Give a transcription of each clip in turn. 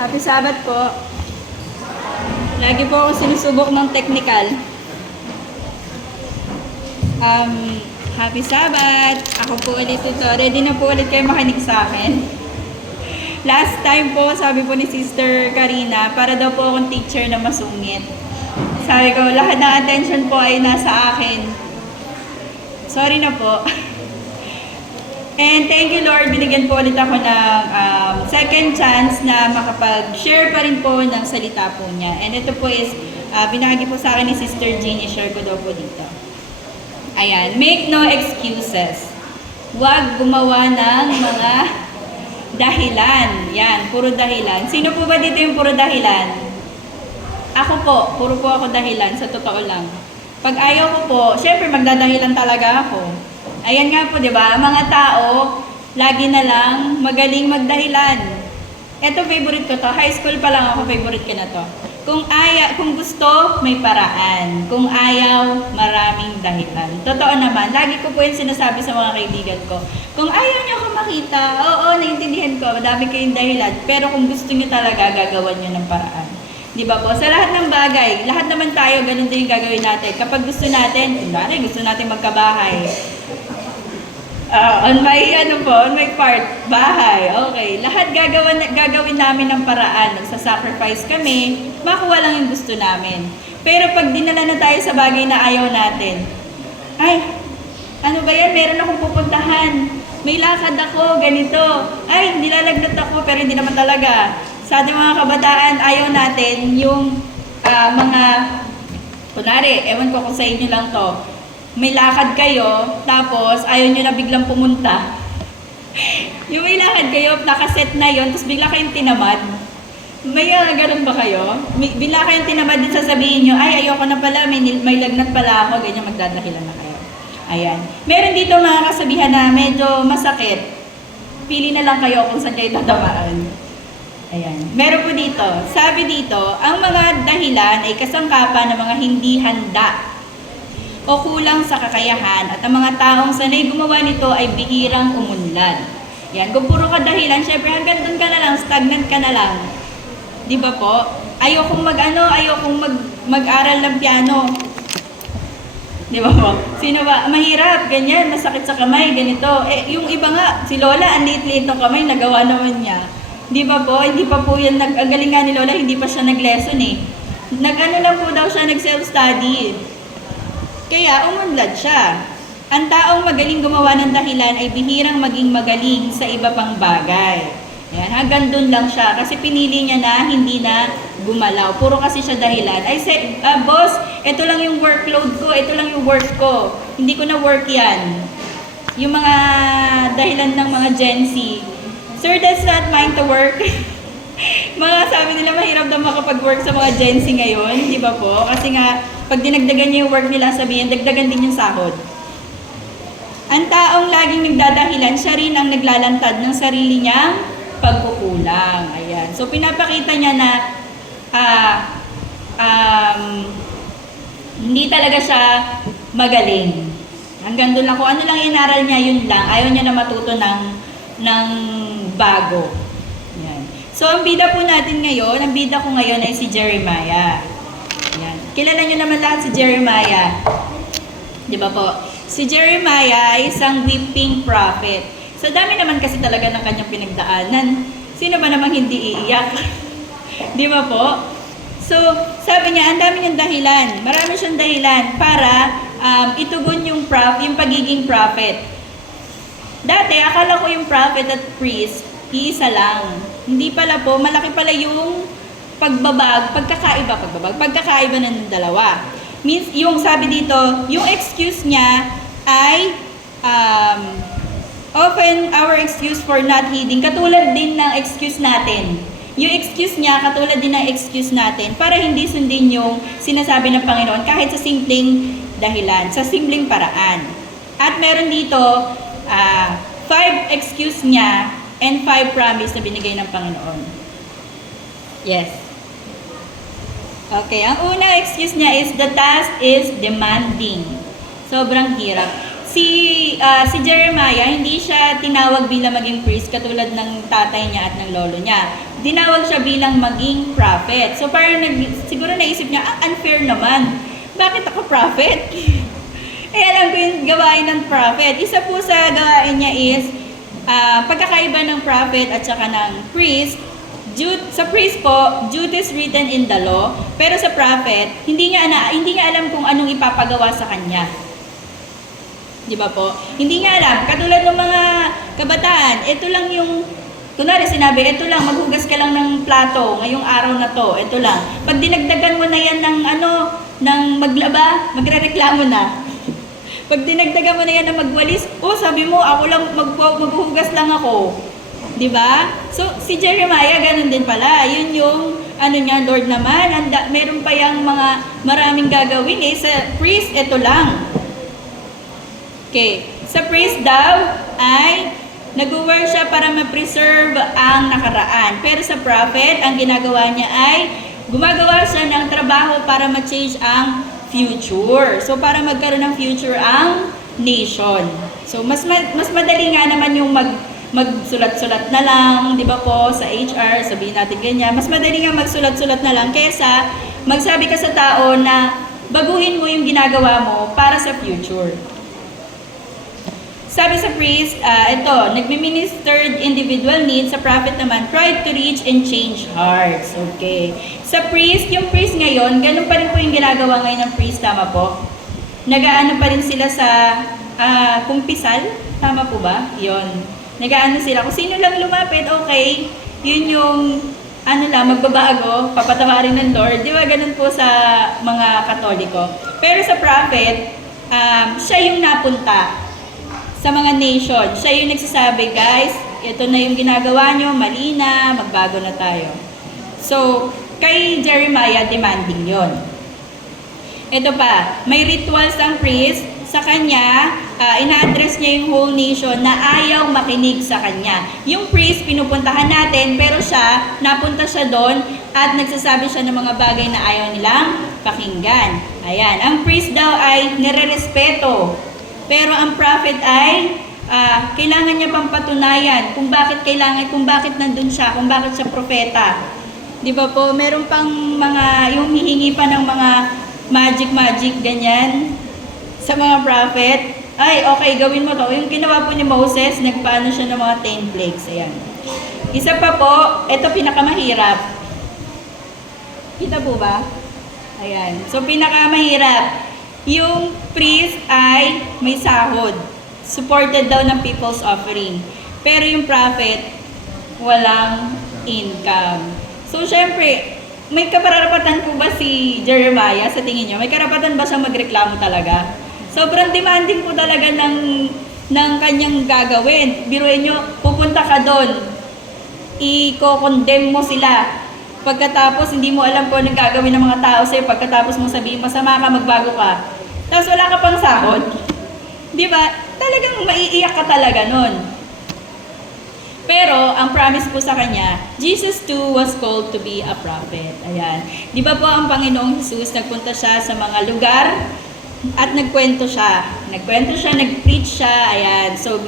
Happy Sabbath po. Lagi po ako sinusubok ng technical. Happy Sabbath. Ako po ulit ito. Ready na po ulit kayo makinig sa akin. Last time po, sabi po ni Sister Karina, para daw po akong teacher na masungit. Sabi ko, lahat ng attention po ay nasa akin. Sorry na po. And thank you Lord, binigyan po ulit ako ng second chance na makapag-share pa rin po ng salita po niya. And ito po is, binahagi po sa akin ni Sister Jean, i-share ko daw po dito. Ayan, make no excuses. Huwag gumawa ng mga dahilan. Yan, puro dahilan. Sino po ba dito yung puro dahilan? Ako po, puro po ako dahilan, sa totoo lang. Pag ayaw ko po, syempre magdadahilan talaga ako. Ayan nga po, di ba? Mga tao, lagi na lang magaling magdahilan. Ito, favorite ko to. High school pa lang ako, favorite ko na to. Kung gusto, may paraan. Kung ayaw, maraming dahilan. Totoo naman, lagi ko po yung sinasabi sa mga kaibigan ko. Kung ayaw nyo ako makita, oo, naintindihan ko, madami kayong dahilan. Pero kung gusto nyo talaga, gagawan nyo ng paraan. Di ba po? Sa lahat ng bagay, lahat naman tayo, ganun din yung gagawin natin. Kapag gusto natin, kunwari, gusto natin magkabahay. On my part, bahay, okay. Lahat gagawin namin ng paraan. Nagsasacrifice kami, makuha lang yung gusto namin. Pero pag dinala na tayo sa bagay na ayaw natin, ay, ano ba yan? Meron akong pupuntahan. May lakad ako, ganito. Ay, nilalagnat ako, pero hindi naman talaga. Sa ating mga kabataan, ayaw natin yung mga, kunwari, ewan ko kung sa inyo lang to, may lakad kayo, tapos ayaw nyo na biglang pumunta. Yung may lakad kayo, nakaset na yon, tapos bigla kayong tinamad. May ganun ba kayo? Bigla kayong tinamad din sasabihin nyo, ay ayoko na pala, may lagnat pala ako, ganyan magdadahilan na kayo. Ayan. Meron dito mga kasabihan na medyo masakit. Pili na lang kayo kung saan kayo tatamaan. Ayan. Meron po dito, sabi dito, ang mga dahilan ay kasangkapan ng mga hindi handa o kulang sa kakayahan at ang mga taong sanay gumawa nito ay bihirang umunlad. Yan, kung puro ka dahilan, syempre hanggang doon ka na lang, stagnant ka na lang. Di ba po? Ayokong mag-aral ng piano. Di ba po? Sino ba? Mahirap, ganyan, masakit sa kamay, ganito. Yung iba nga, si Lola, ang liit-liit ng kamay, nagawa naman niya. Di ba po? Hindi pa po yan, ang galing nga ni Lola, hindi pa siya nag-lesson eh. Lang po daw siya, nag-self-study. Kaya umunlad siya. Ang taong magaling gumawa ng dahilan ay bihirang maging magaling sa iba pang bagay. Yan, hanggang doon lang siya. Kasi pinili niya na hindi na gumalaw. Puro kasi siya dahilan. I said, boss, ito lang yung workload ko, ito lang yung work ko. Hindi ko na work yan. Yung mga dahilan ng mga Gen Z. Sir, that's not mine to work. Mga sabi nila mahirap daw makapag-work sa mga Gen Z ngayon, di ba po? Kasi nga, pag dinagdagan niyo yung work nila, sabihin, dagdagan din yung sahod. Ang taong laging nagdadahilan, siya rin ang naglalantad ng sarili niyang pagkukulang. Ayan. So, pinapakita niya na hindi talaga siya magaling. Hanggang doon lang. Kung ano lang inaral niya, yun lang. Ayaw niya na matuto ng bago. Ayan. So, ang bida po natin ngayon, ang bida ko ngayon ay si Jeremiah. Ayan. Kilala nyo naman lahat si Jeremiah. Di ba po? Si Jeremiah ay isang weeping prophet. So, dami naman kasi talaga ng kanyang pinagdaanan. Sino ba namang hindi iiyak? Di ba po? So, sabi niya, ang dami niyang dahilan. Marami siyang dahilan para itugon yung pagiging prophet. Dati, akala ko yung prophet at priest, iisa lang. Hindi pala po, malaki pala yung pagkakaiba ng dalawa. Means, yung sabi dito, yung excuse niya ay often our excuse for not heeding. Katulad din ng excuse natin. Yung excuse niya, katulad din ng excuse natin para hindi sundin yung sinasabi ng Panginoon kahit sa simpleng dahilan, sa simpleng paraan. At meron dito, 5 excuse niya and 5 promise na binigay ng Panginoon. Yes. Okay, ang unang excuse niya is the task is demanding. Sobrang hirap. si Jeremiah, hindi siya tinawag bilang maging priest katulad ng tatay niya at ng lolo niya. Tinawag siya bilang maging prophet. So parang siguro naisip niya, unfair naman. Bakit ako prophet? Eh alam ko yung gawain ng prophet. Isa po sa gawain niya is pagkakaiba ng prophet at saka ng priest. Sa priest po, duties written in the law, pero sa prophet, hindi niya alam kung anong ipapagawa sa kanya. Di ba po? Hindi nga alam. Katulad ng mga kabataan, ito lang yung, kunwari sinabi, ito lang, maghugas ka lang ng plato ngayong araw na to, ito lang. Pag dinagdagan mo na yan ng maglaba, magrereklamo na. Pag dinagdagan mo na yan ng magwalis, sabi mo, ako lang, maghuhugas lang ako. Di ba? So, si Jeremiah, ganun din pala. Yun yung, niya, Lord naman, meron pa yung mga maraming gagawin eh. Sa priest, ito lang. Okay. Sa priest daw ay nag-work siya para ma-preserve ang nakaraan. Pero sa prophet, ang ginagawa niya ay gumagawa siya ng trabaho para ma-change ang future. So, para magkaroon ng future ang nation. So, mas madali nga naman yung magsulat-sulat na lang, di ba po, sa HR, sabihin natin ganyan. Mas madali nga magsulat-sulat na lang kaysa magsabi ka sa tao na baguhin mo yung ginagawa mo para sa future. Sabi sa priest, ito, nagmi-ministered individual needs. Sa prophet naman, tried to reach and change hearts. Okay. Sa priest, yung priest ngayon, ganun pa rin po yung ginagawa ngayon ng priest, tama po? Nagaano pa rin sila sa kumpisal, tama po ba? Yun. Nagaano sila. Kung sino lang lumapit, okay, yun yung, magbabago, papatawarin ng Lord. Di ba, ganun po sa mga Katoliko. Pero sa prophet, siya yung napunta sa mga nation. Siya yung nagsasabi, guys, ito na yung ginagawa nyo, mali na, magbago na tayo. So, kay Jeremiah, demanding yon. Ito pa, may rituals ang priest. Sa kanya, ina-address niya yung whole nation na ayaw makinig sa kanya. Yung priest, pinupuntahan natin, pero siya, napunta siya doon at nagsasabi siya ng mga bagay na ayaw nilang pakinggan. Ayan, ang priest daw ay nire-respeto. Pero ang prophet ay kailangan niya pang patunayan kung bakit nandun siya, kung bakit siya propeta. Di ba po, meron pang mga, yung hihingi pa ng mga magic, ganyan, sa mga prophet. Ay, okay, gawin mo to. Yung ginawa po ni Moses, nagpaano siya ng mga 10 plagues. Ayan. Isa pa po, ito pinakamahirap. Kita po ba? Ayan. So, pinakamahirap. Yung priest ay may sahod. Supported daw ng people's offering. Pero yung prophet, walang income. So, syempre, may kaparapatan po ba si Jeremiah sa tingin niyo? May karapatan ba siyang magreklamo talaga? Sobrang demanding po talaga ng kanyang gagawin. Biruin niyo, pupunta ka doon. I-condemn mo sila. Pagkatapos, hindi mo alam kung anong gagawin ng mga tao sa'yo. Pagkatapos mo sabihin, masama ka, magbago ka. Tapos wala ka pang sahod. Di ba? Talagang maiiyak ka talaga nun. Pero, ang promise po sa kanya, Jesus too was called to be a prophet. Ayan. Di ba po ang Panginoong Jesus, nagpunta siya sa mga lugar at nagkwento siya. Nag-preach siya. Ayan. So,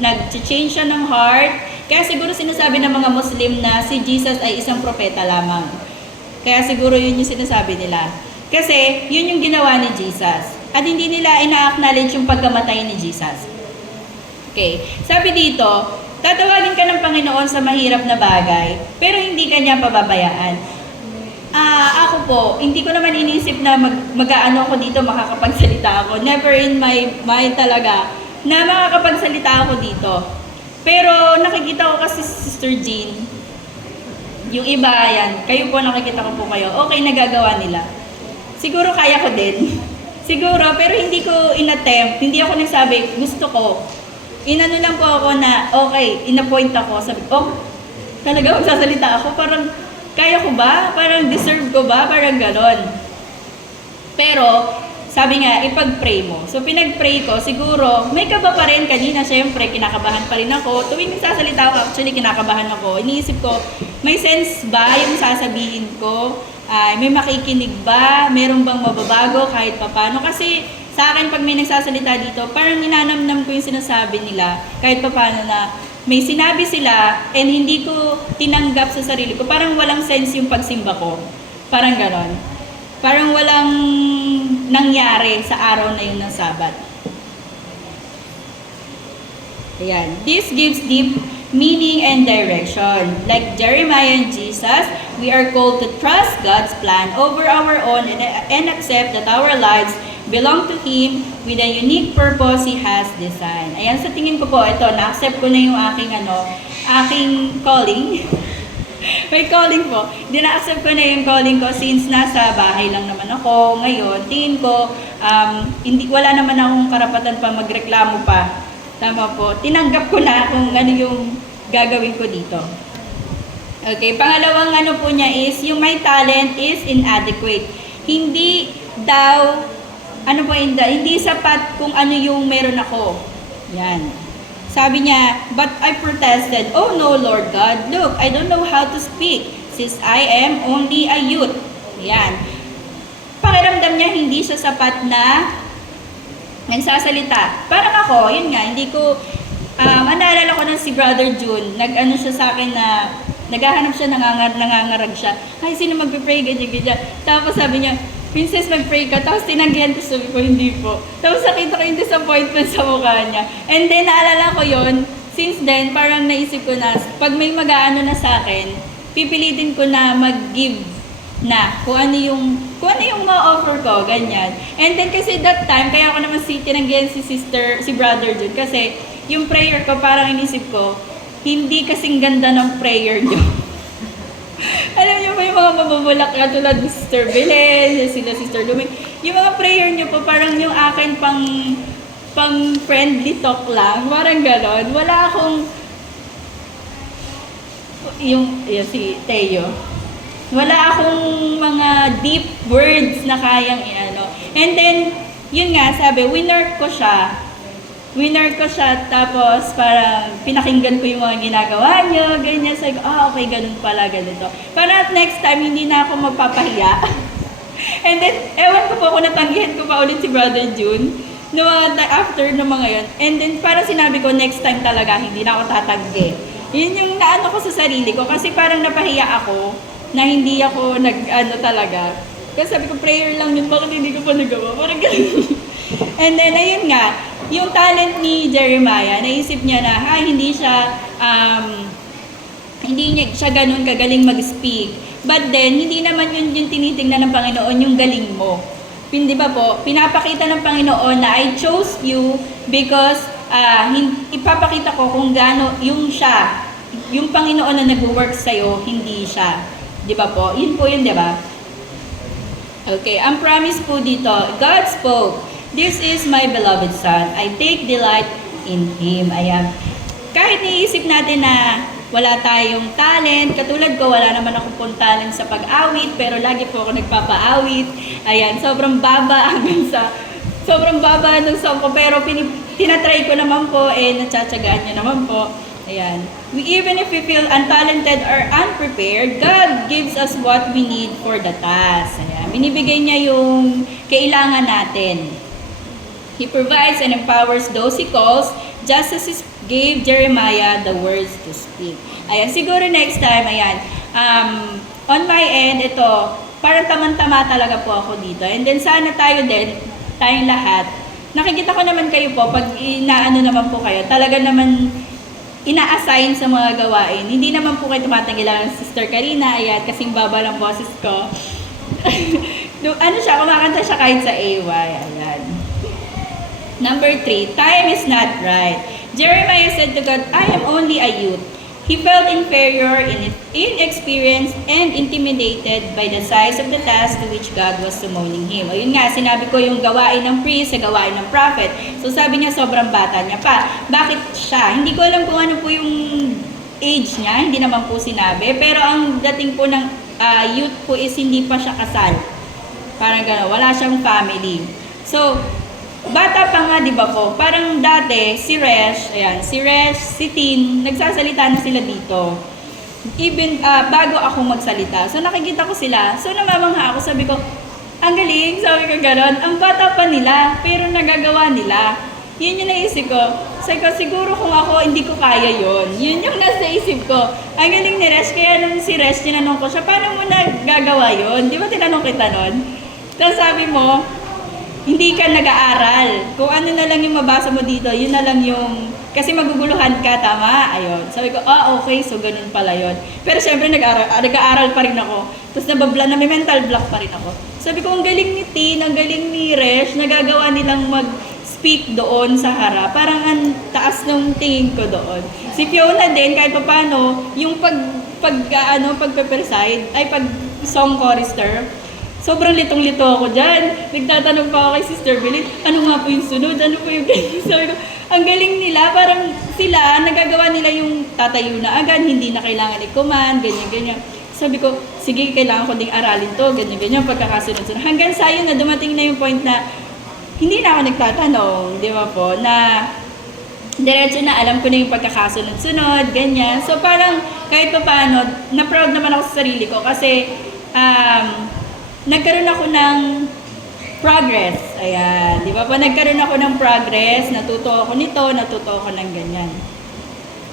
nag-change siya ng heart. Kaya siguro sinasabi ng mga Muslim na si Jesus ay isang propeta lamang. Kaya siguro yun yung sinasabi nila. Kasi yun yung ginawa ni Jesus. At hindi nila ina-acknowledge yung pagkamatay ni Jesus. Okay. Sabi dito, tatawagin ka ng Panginoon sa mahirap na bagay, pero hindi ka niya pababayaan. Ako po, hindi ko naman inisip na mag-aano ako dito, makakapagsalita ako. Never in my mind talaga na makakapagsalita ako dito. Pero nakikita ko kasi si Sister Jean, yung iba, yan, kayo po nakikita ko po kayo, okay, nagagawa nila. Siguro kaya ko din. Siguro, pero hindi ko in-attempt, hindi ako nagsabi, gusto ko. Inano lang po ako na, okay, in-appoint ako, sabi, talaga magsasalita ako, parang, kaya ko ba? Parang deserve ko ba? Parang ganon. Pero, sabi nga, ipag-pray mo. So, pinag-pray ko, siguro, may kaba pa rin kanina, syempre, kinakabahan pa rin ako. Tuwing nagsasalita ako, actually, kinakabahan ako. Iniisip ko, may sense ba yung sasabihin ko? May makikinig ba? Meron bang mababago kahit papano? Kasi, Sa akin, pag may nagsasalita dito, parang ninanamnam ko yung sinasabi nila, kahit pa paano na may sinabi sila and hindi ko tinanggap sa sarili ko, parang walang sense yung pagsimba ko. Parang ganon. Parang walang nangyari sa araw na yun ng Sabat. Ayan. This gives deep meaning and direction. Like Jeremiah and Jesus, we are called to trust God's plan over our own and accept that our lives belong to Him with a unique purpose He has designed. Ayan, sa tingin ko po, ito, na-accept ko na yung aking calling. May calling po. Na-accept ko na yung calling ko since nasa bahay lang naman ako. Ngayon, tingin ko, wala naman akong karapatan pa magreklamo pa. Tama po. Tinanggap ko na kung ano yung gagawin ko dito. Okay, pangalawang ano po niya is, yung my talent is inadequate. Hindi daw, hindi sapat kung ano yung meron ako. Yan. Sabi niya, but I protested, oh no, Lord God, look, I don't know how to speak since I am only a youth. Yan. Pakiramdam niya, hindi siya sapat na nagsasalita. Parang ako, yun nga, hindi ko, naalala ko ng si Brother June, nag-ano siya sa akin na, naghahanap siya, nangangarag siya. Ay, sino magpipray, ganyan. Tapos sabi niya, Princess, mag-pray ka. Tapos tinanggihan ko, sabi ko, hindi po. Tapos nakita ko yung disappointment sa mukha niya. And then, naalala ko yun, since then, parang naisip ko na, pag may mag-aano na sa akin, pipilitin ko na mag-give na kung ano yung ma-offer ko, ganyan. And then kasi that time, kaya ako naman tinanggihan si Brother June kasi yung prayer ko, parang inisip ko, hindi kasing ganda ng prayer nyo. Alam niyo ba yung mga mababulak na tulad ni Sister Belen, sila Sister Luming, yung mga prayer nyo po, parang yung akin pang friendly talk lang, parang ganon. Wala akong, si Teo, wala akong mga deep words na kayang iano. And then, yun nga, sabi, winner ko siya, tapos parang pinakinggan ko yung mga ginagawa niyo, ganyan. Sabi ko, okay, ganun pala, ganito. Para next time, hindi na ako magpapahiya. And then, ewan ko po kung natanggihan ko pa ulit si Brother June, after ng mga yun. And then, parang sinabi ko, next time talaga, hindi na ako tatanggi. Yun yung naano ko sa sarili ko, kasi parang napahiya ako, na hindi ako talaga. Kasi sabi ko, prayer lang yun, bakit hindi ko pa nagawa? Parang ganun. And then, ayun nga, yung talent ni Jeremiah, naisip niya na, hindi siya ganun kagaling mag-speak. But then, hindi naman yun yung tinitingnan ng Panginoon, yung galing mo. Di ba po? Pinapakita ng Panginoon na I chose you because ipapakita ko kung gaano yung siya, yung Panginoon na nag-work sa'yo, hindi siya. Di ba po? Yun po yun, di ba? Okay, ang promise po dito, God spoke, "This is my beloved Son. I take delight in Him." Ayan. Kahit niisip natin na wala tayong talent, katulad ko, wala naman ako pong talent sa pag-awit, pero lagi po ako nagpapa-awit. Ayan, sobrang baba nung song ko, pero tinatry ko naman po, natsatsagaan nyo naman po. Ayan. Even if we feel untalented or unprepared, God gives us what we need for the task. Ayan. Binibigay niya yung kailangan natin. He provides and empowers those He calls, just as He gave Jeremiah the words to speak. Ayan. Siguro next time, ayan. On my end, ito, parang tamang-tama talaga po ako dito. And then sana tayong lahat, nakikita ko naman kayo po, pag inaano naman po kayo, talaga naman ina-assign sa mga gawain. Hindi naman po kayo tumatanggilan ng Sister Karina, ayan, kasing baba ng boses ko. Kumakanta siya kahit sa AY, ayan. Number 3, time is not right. Jeremiah said to God, I am only a youth. He felt inferior, inexperienced, and intimidated by the size of the task to which God was summoning him. O yun nga, sinabi ko yung gawain ng priest sa gawain ng prophet. So sabi niya, sobrang bata niya pa. Bakit siya? Hindi ko alam kung ano po yung age niya, hindi naman po sinabi. Pero ang dating po ng youth po is hindi pa siya kasal. Parang gano'n, wala siyang family. So, bata pa nga, di ba po? Parang dati, si Resh, si Tin, nagsasalita na sila dito. Even bago ako magsalita. So nakikita ko sila. So namamangha ako, sabi ko, Ang galing, sabi ko gano'n. Ang bata pa nila, pero nagagawa nila. Yun yung naisip ko. Sabi ko, siguro kung ako, hindi ko kaya yun. Yun yung nasa isip ko. Ang galing ni Resh, kaya nung si Resh, tinanong ko siya, paano mo nagagawa yun? Di ba tinanong kita nun? Tapos sabi mo, hindi ka nag-aaral. Kung ano na lang yung mabasa mo dito, yun na lang yung... Kasi maguguluhan ka, tama? Ayun. Sabi ko, okay, so ganun pala yun. Pero syempre, nag-aaral pa rin ako. Tapos na may mental block pa rin ako. Sabi ko, ang galing ni Tin, ang galing ni Resh, nagagawa nilang mag-speak doon sa harap. Parang ang taas ng tingin ko doon. Si Fiona din, kahit paano, yung pag-preside, ay pag-song chorister, sobrang litong-lito ako dyan. Nagtatanong pa ako kay Sister Billy, ano nga po yung sunod? Ano po yung ganyan? Sabi ko, ang galing nila, parang sila, nagagawa nila yung tatayo na agad, hindi na kailangan i-command, ganyan-ganyan. Sabi ko, sige, kailangan ko ding aralin to, ganyan-ganyan, pagkakasunod-sunod. Hanggang sa yun na dumating na yung point na hindi na ako nagtatanong, di ba po, na diretso na alam ko na yung pagkakasunod-sunod, ganyan. So parang kahit pa paano, na-proud naman ako sa sarili ko kasi nagkaroon ako ng progress. Ayan, di ba po? Nagkaroon ako ng progress, natuto ako nito, natuto ako ng ganyan.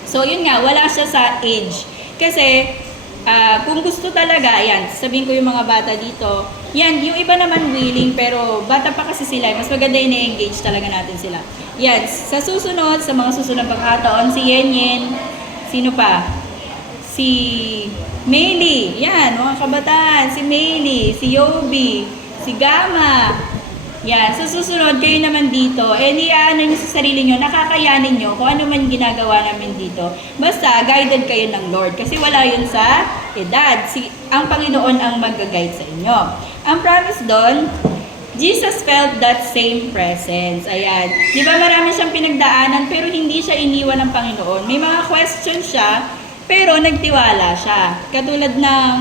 So yun nga, wala siya sa age. Kasi kung gusto talaga, ayan, sabihin ko yung mga bata dito, yan, yung iba naman willing, pero bata pa kasi sila, mas maganda yung na-engage talaga natin sila. Yan, sa mga susunod pagkataon, si Yen, sino pa? Si Maylie, yan, mga kabataan, si Maylie, si Yobi, si Gama. Yan, sa susunod, kayo naman dito, ano nyo sa sarili nyo, nakakayanin nyo kung ano man ginagawa namin dito. Basta, guided kayo ng Lord. Kasi wala yun sa edad. Ang Panginoon ang mag-guide sa inyo. Ang promise doon, Jesus felt that same presence. Ayan. Di ba marami siyang pinagdaanan, pero hindi siya iniwan ng Panginoon. May mga questions siya, pero nagtiwala siya. Katulad ng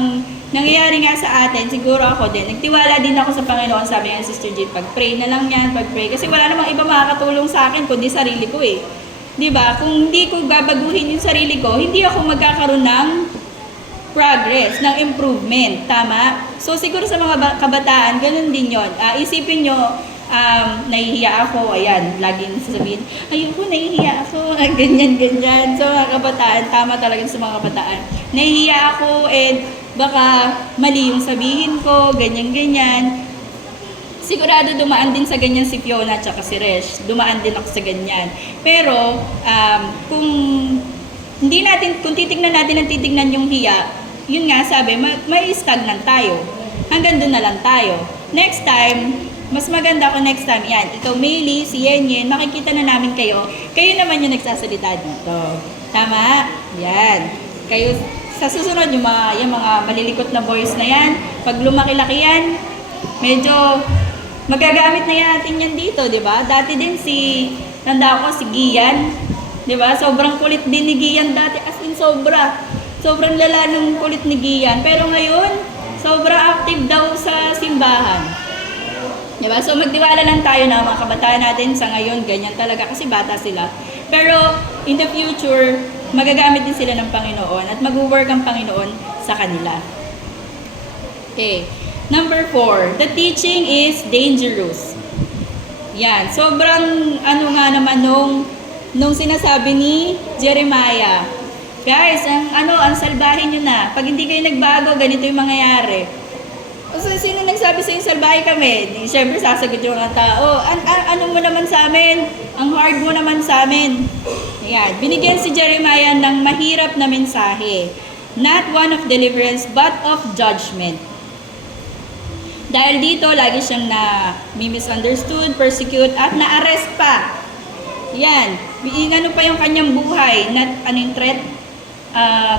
nangyayari nga sa atin, siguro ako din, nagtiwala din ako sa Panginoon, sabi nga Sister Jean, pag-pray na lang yan, pag-pray. Kasi wala namang iba makakatulong sa akin, kundi sarili ko eh. Diba? Kung hindi ko babaguhin yung sarili ko, hindi ako magkakaroon ng progress, ng improvement. Tama? So siguro sa mga kabataan, ganun din yon. Isipin nyo, nahihiya ako, ayan, laging sasabihin, ayoko, nahihiya ako, ganyan. So mga kabataan, tama talaga sa mga kabataan. Nahihiya ako, baka mali yung sabihin ko, ganyan. Sigurado dumaan din sa ganyan si Fiona at si Resh. Dumaan din ako sa ganyan. Pero, kung titignan natin ang titignan yung hiya, yun nga sabi, may stagnant tayo. Hanggang doon na lang tayo. Next time, mas maganda ko next time, yan, ikaw Maylie, si Yen, makikita na namin kayo. Kayo naman yung nagsasalita dito. Tama? Yan. Kayo, sa susunod, yung mga malilikot na boys na yan, pag lumaki-laki yan, medyo magagamit na natin yan dito, di ba? Dati din tanda ko, si Gian, di ba? Sobrang kulit din ni Gian dati, as in sobrang lala ng kulit ni Gian. Pero ngayon, sobrang active daw sa simbahan. Di ba? So magtiwala lang tayo na mga kabataan natin sa ngayon, ganyan talaga kasi bata sila. Pero in the future, magagamit din sila ng Panginoon at mag-work ang Panginoon sa kanila. Okay. Number 4, the teaching is dangerous. Yan. Sobrang nga naman nung sinasabi ni Jeremiah. Guys, ang salbahin nyo na. Pag hindi kayo nagbago, ganito yung mangyayari. So, sino nagsabi sa yung salbahe kami? Siyempre, sasagot yung mga tao. Ano mo naman sa amin? Ang hard mo naman sa amin. Ayan. Binigyan si Jeremiah ng mahirap na mensahe. Not one of deliverance, but of judgment. Dahil dito, lagi siyang misunderstood, persecute, at na-arrest pa. Yan. Ano pa yung kanyang buhay? Ano yung threat?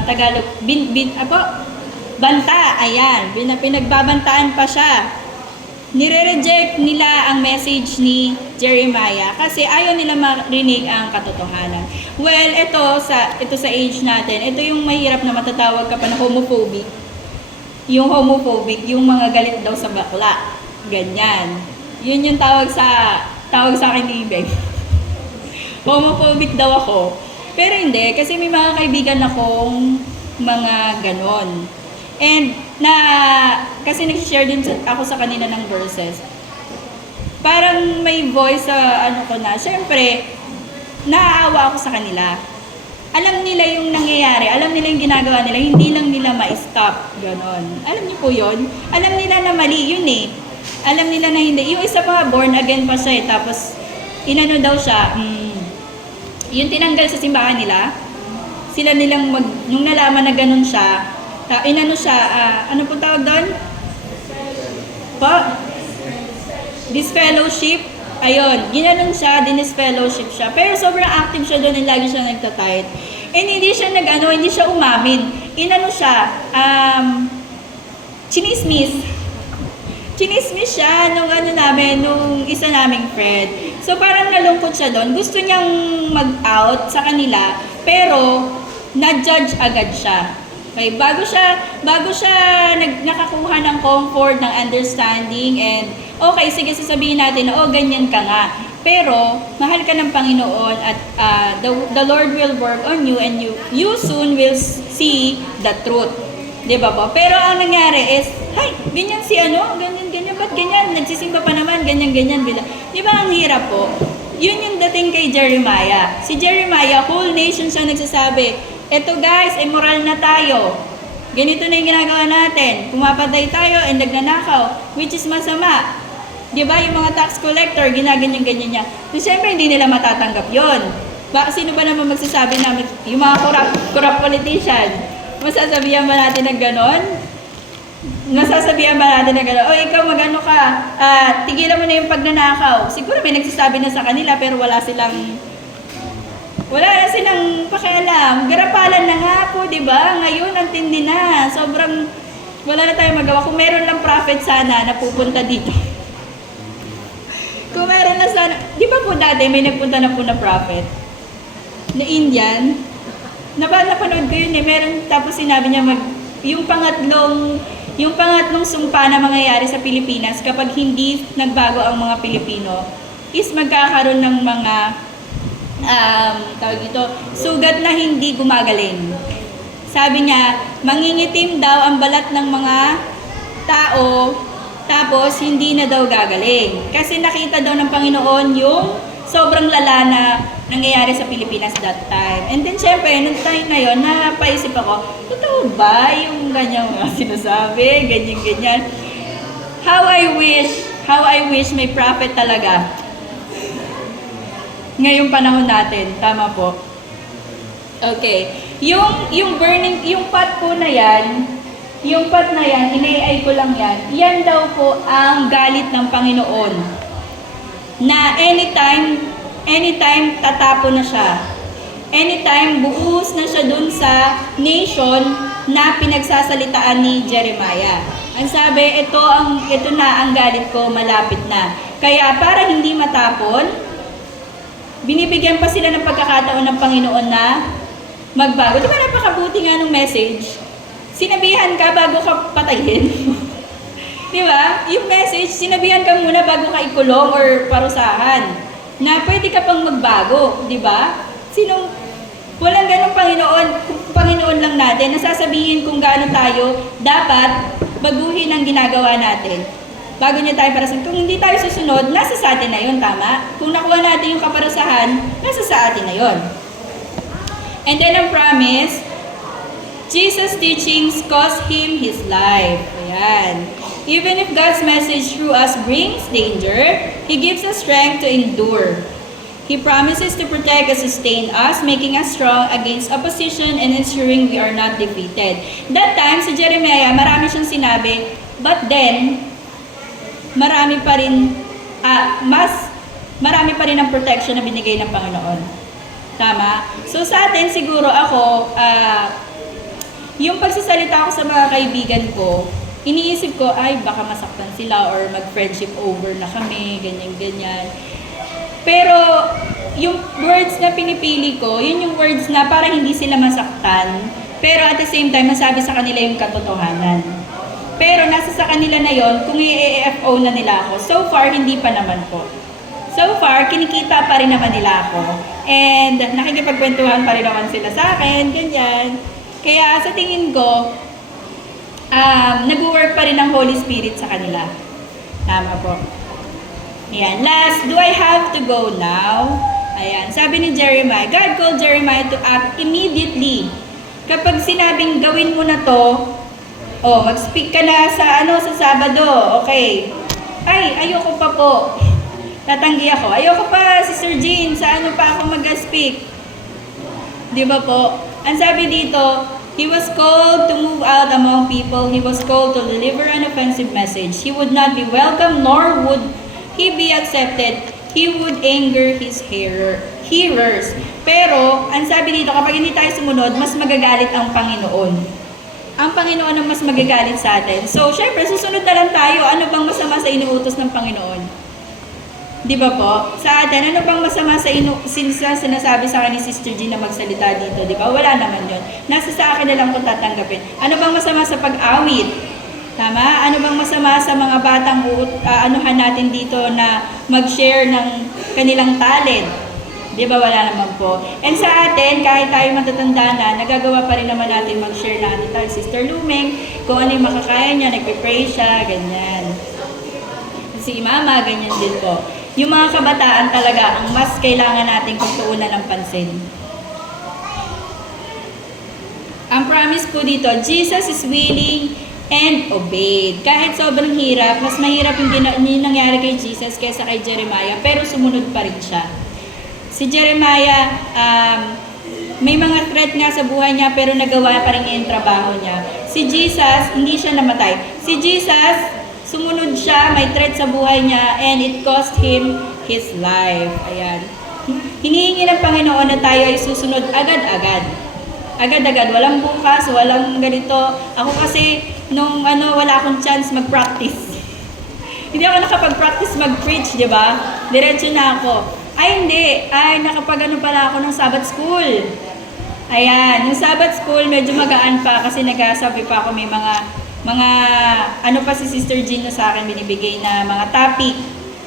Tagalog. Banta, ayan, pinagbabantaan pa siya. Nire-reject nila ang message ni Jeremiah kasi ayaw nila marinig ang katotohanan. Well, ito sa age natin, ito yung mahirap na matatawag ka pa na homophobic. Yung homophobic, yung mga galit daw sa bakla. Ganyan. Yun yung tawag sa akin ni Ibeng. Homophobic daw ako. Pero hindi, kasi may mga kaibigan akong mga ganon. And kasi nag-share din ako sa kanila ng verses. Parang may voice sa ano ko na, syempre, naaawa ako sa kanila. Alam nila yung nangyayari, alam nila yung ginagawa nila, hindi lang nila ma-stop, ganon. Alam niyo po yun? Alam nila na mali yun eh. Alam nila na hindi. Yung isa pa, born again pa siya eh. Tapos, inano daw siya, yung tinanggal sa simbahan nila, sila nilang nung nalaman na ganon siya, inano siya, ano po tawag doon? Disfellowship. Ayun, ginanon siya, dinisfellowship siya. Pero sobrang active siya doon and lagi siya nagtatight. And hindi siya hindi siya umamin. Inano siya, chinismis. Chinismis siya nung nung isa naming friend. So parang nalungkot siya doon. Gusto niyang mag-out sa kanila, pero na-judge agad siya. Okay, bago siya nakakuha ng comfort, ng understanding, and okay, sige, sasabihin natin na, ganyan ka nga. Pero, mahal ka ng Panginoon at the Lord will work on you and you soon will see the truth. Diba po? Pero ang nangyari is, ganyan si ganyan, ba't ganyan? Nagsisimba pa naman, ganyan. Diba ang hirap po? Yun yung dating kay Jeremiah. Si Jeremiah, whole nation siya nagsasabi, eto guys, immoral na tayo. Ganito na yung ginagawa natin. Pumapatay tayo and nagnanakaw, which is masama. Diba, yung mga tax collector, ginaganyan-ganyan niya. So, syempre, hindi nila matatanggap yon. Sino ba naman magsasabi namin, yung mga corrupt politician, masasabihan ba natin ng ganon? Nasasabihan ba natin ng ganon? Ikaw magano ka, tigilan mo na yung pagnanakaw. Siguro may nagsasabi na sa kanila, pero wala na silang pakialam. Garapalan na nga po, di ba? Ngayon, ang tindi na. Sobrang, wala na tayong magawa. Kung meron lang prophet sana na pupunta dito. Kung meron na sana, di ba po dati may nagpunta na po na prophet? Na Indian? Napanood ko yun eh. Meron, tapos sinabi niya yung pangatlong sumpa na mangyayari sa Pilipinas kapag hindi nagbago ang mga Pilipino is magkakaroon ng mga tawag dito, sugat na hindi gumagaling. Sabi niya, mangingitim daw ang balat ng mga tao, tapos hindi na daw gagaling. Kasi nakita daw ng Panginoon yung sobrang lala na nangyayari sa Pilipinas that time. And then syempre, nung time na yun, napaisip ako, totoo ba yung ganyang mga sinasabi, ganyan. How I wish may prophet talaga ngayong panahon natin. Tama po. Okay. Yung burning, yung pot po na yan, ini-AI ko lang yan, yan daw po ang galit ng Panginoon. Na anytime tatapo na siya. Anytime buhos na siya dun sa nation na pinagsasalitaan ni Jeremiah. Ang sabi, ito na ang galit ko, malapit na. Kaya para hindi matapon, binibigyan pa sila ng pagkakataon ng Panginoon na magbago. Di ba napakabuti nga ng message? Sinabihan ka bago ka patayin. Di ba? Yung message, sinabihan ka muna bago ka ikulong or parusahan. Na pwede ka pang magbago. Di ba? Walang ganong Panginoon lang natin. Nasasabihin kung gaano tayo dapat baguhin ang ginagawa natin. Bago niya tayo parasahan. Kung hindi tayo susunod, nasa sa atin na yun, tama? Kung nakuha natin yung kaparasahan, nasa sa atin na yun. And then ang promise, Jesus' teachings cost him his life. Ayan. Even if God's message through us brings danger, He gives us strength to endure. He promises to protect and sustain us, making us strong against opposition and ensuring we are not defeated. That time, si Jeremiah, marami siyang sinabi, but then, marami pa rin ang protection na binigay ng Panginoon. Tama? So sa atin siguro ako, yung pagsasalita ko sa mga kaibigan ko, iniisip ko, baka masaktan sila or mag-friendship over na kami, ganyan. Pero yung words na pinipili ko, yun yung words na para hindi sila masaktan, pero at the same time, masabi sa kanila yung katotohanan. Pero nasa sa kanila na yon kung i-AFO na nila ako. So far, hindi pa naman po. So far, kinikita pa rin naman nila ako. And nakikipagkwentuhan pa rin naman sila sa akin, ganyan. Kaya sa tingin ko, nag-work pa rin ang Holy Spirit sa kanila. Tama po. Ayan. Last, do I have to go now? Ayan. Sabi ni Jeremiah, God called Jeremiah to act immediately. Kapag sinabing gawin mo na to, mag-speak ka na sa Sabado. Okay. Ay, ayoko pa po. Tatanggi ako. Ayoko pa, Sister Jean, sa pa ako mag-speak? Di ba po? Ang sabi dito, he was called to move out among people. He was called to deliver an offensive message. He would not be welcome, nor would he be accepted. He would anger his hearers. Pero, ang sabi dito, kapag hindi tayo sumunod, mas magagalit ang Panginoon. Ang Panginoon ang mas magagalit sa atin. So, syempre, susunod na lang tayo. Ano bang masama sa inuutos ng Panginoon? Di ba po? Sa atin, ano bang masama sa sinasabi sa akin ni Sister Jean na magsalita dito? Di ba? Wala naman yun. Nasa sa akin na lang kung tatanggapin. Ano bang masama sa pag-awit? Tama? Ano bang masama sa mga batang anuhan natin dito na mag-share ng kanilang talent? Di ba? Wala naman po. And sa atin, kahit tayo matatanda na, nagagawa pa rin naman natin mag-share na tayo. Sister Lumeng, kung ano yung makakaya niya, nagpe-pray siya, ganyan. Si Mama, ganyan din po. Yung mga kabataan talaga, ang mas kailangan natin pagtuunan ng pansin. Ang promise po dito, Jesus is willing and obeyed. Kahit sobrang hirap, mas mahirap yung nangyari kay Jesus kaysa kay Jeremiah, pero sumunod pa rin siya. Si Jeremiah, may mga threat nga sa buhay niya, pero nagawa pa rin yung trabaho niya. Si Jesus, hindi siya namatay. Si Jesus, sumunod siya, may threat sa buhay niya, and it cost him his life. Ayan. Hinihingi ng Panginoon na tayo ay susunod agad-agad. Agad-agad. Walang bukas, walang ganito. Ako kasi, nung wala akong chance mag-practice. Hindi ako nakapag-practice mag-preach, di ba? Diretso na ako. Ay, hindi. Ay, nakapag pala ako ng Sabbath school. Ayan. Yung Sabbath school, medyo magaan pa kasi nagsasabi pa ako may mga pa si Sister Jean na sa akin binibigay na mga topic.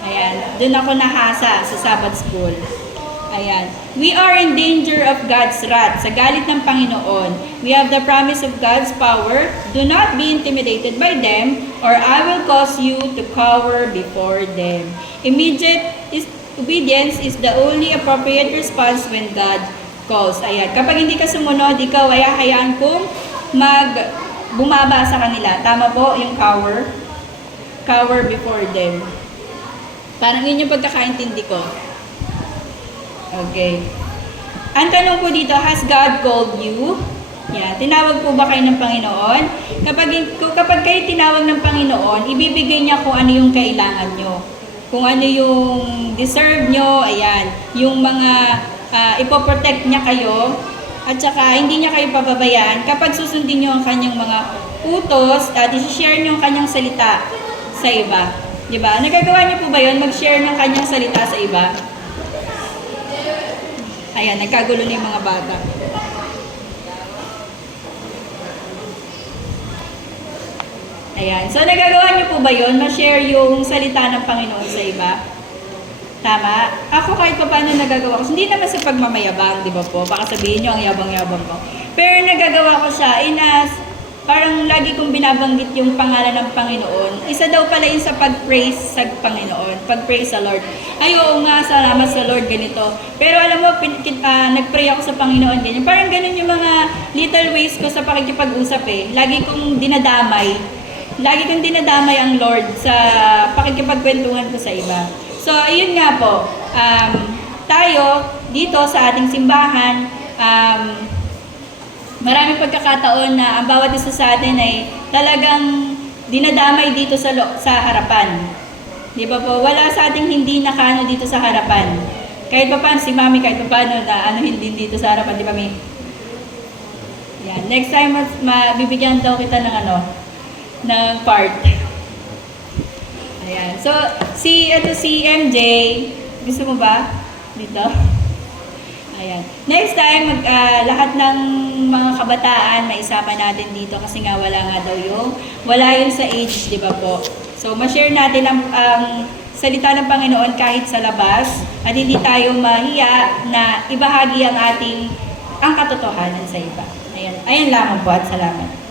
Ayan. Doon ako nahasa sa Sabbath school. Ayan. We are in danger of God's wrath. Sa galit ng Panginoon. We have the promise of God's power. Do not be intimidated by them, or I will cause you to cower before them. Immediate obedience is the only appropriate response when God calls. Ayan. Kapag hindi ka sumunod, ikaw ay hayaan kong bumaba sa kanila. Tama po yung cower? Cower before them. Parang yun yung pagkakaintindi ko. Okay. Ang tanong po dito, has God called you? Yan. Tinawag po ba kayo ng Panginoon? Kapag kayo tinawag ng Panginoon, ibibigay niya kung ano yung kailangan nyo. Kung ano yung deserve nyo, ayan. Yung mga ipoprotect niya kayo. At saka, hindi niya kayo pababayaan kapag susundin niyo ang kanyang mga utos at i-share niyo ang kanyang salita sa iba. Diba? Nagagawa niyo po ba yun? Mag-share ng kanyang salita sa iba? Ayan, nagkagulo na yung mga bata. Ayan. So, nagagawa niyo po ba yun? Ma-share yung salita ng Panginoon sa iba? Tama? Ako kahit pa paano nagagawa ko. Hindi naman sa pagmamayabang, di ba po? Baka sabihin nyo ang yabang-yabang ko. Pero nagagawa ko siya parang lagi kong binabanggit yung pangalan ng Panginoon. Isa daw pala yun sa pag-praise sa Panginoon. Pag-praise sa Lord. Ay, oo nga, salamat sa Lord, ganito. Pero alam mo, nag-pray ako sa Panginoon, ganyan. Parang ganun yung mga little ways ko sa pakikipag-usap eh. Lagi kong dinadamay ang Lord sa pakikipagkwentuhan ko sa iba. So, ayun nga po, tayo dito sa ating simbahan, maraming pagkakataon na ang bawat isa sa atin ay talagang dinadamay dito sa harapan. Di ba po? Wala sa ating hindi nakano dito sa harapan. Kahit pa paano, si Mami, kahit pa paano na hindi dito sa harapan, di ba, Mami? Yan. Next time, bibigyan daw kita ng part. Ayan. So, si MJ, gusto mo ba? Dito? Ayan. Next time, lahat ng mga kabataan, maisama natin dito kasi nga wala yun sa age, di ba po? So, ma-share natin ang salita ng Panginoon kahit sa labas at hindi tayo mahiya na ibahagi ang katotohanan sa iba. Ayan. Ayan lamang po at salamat.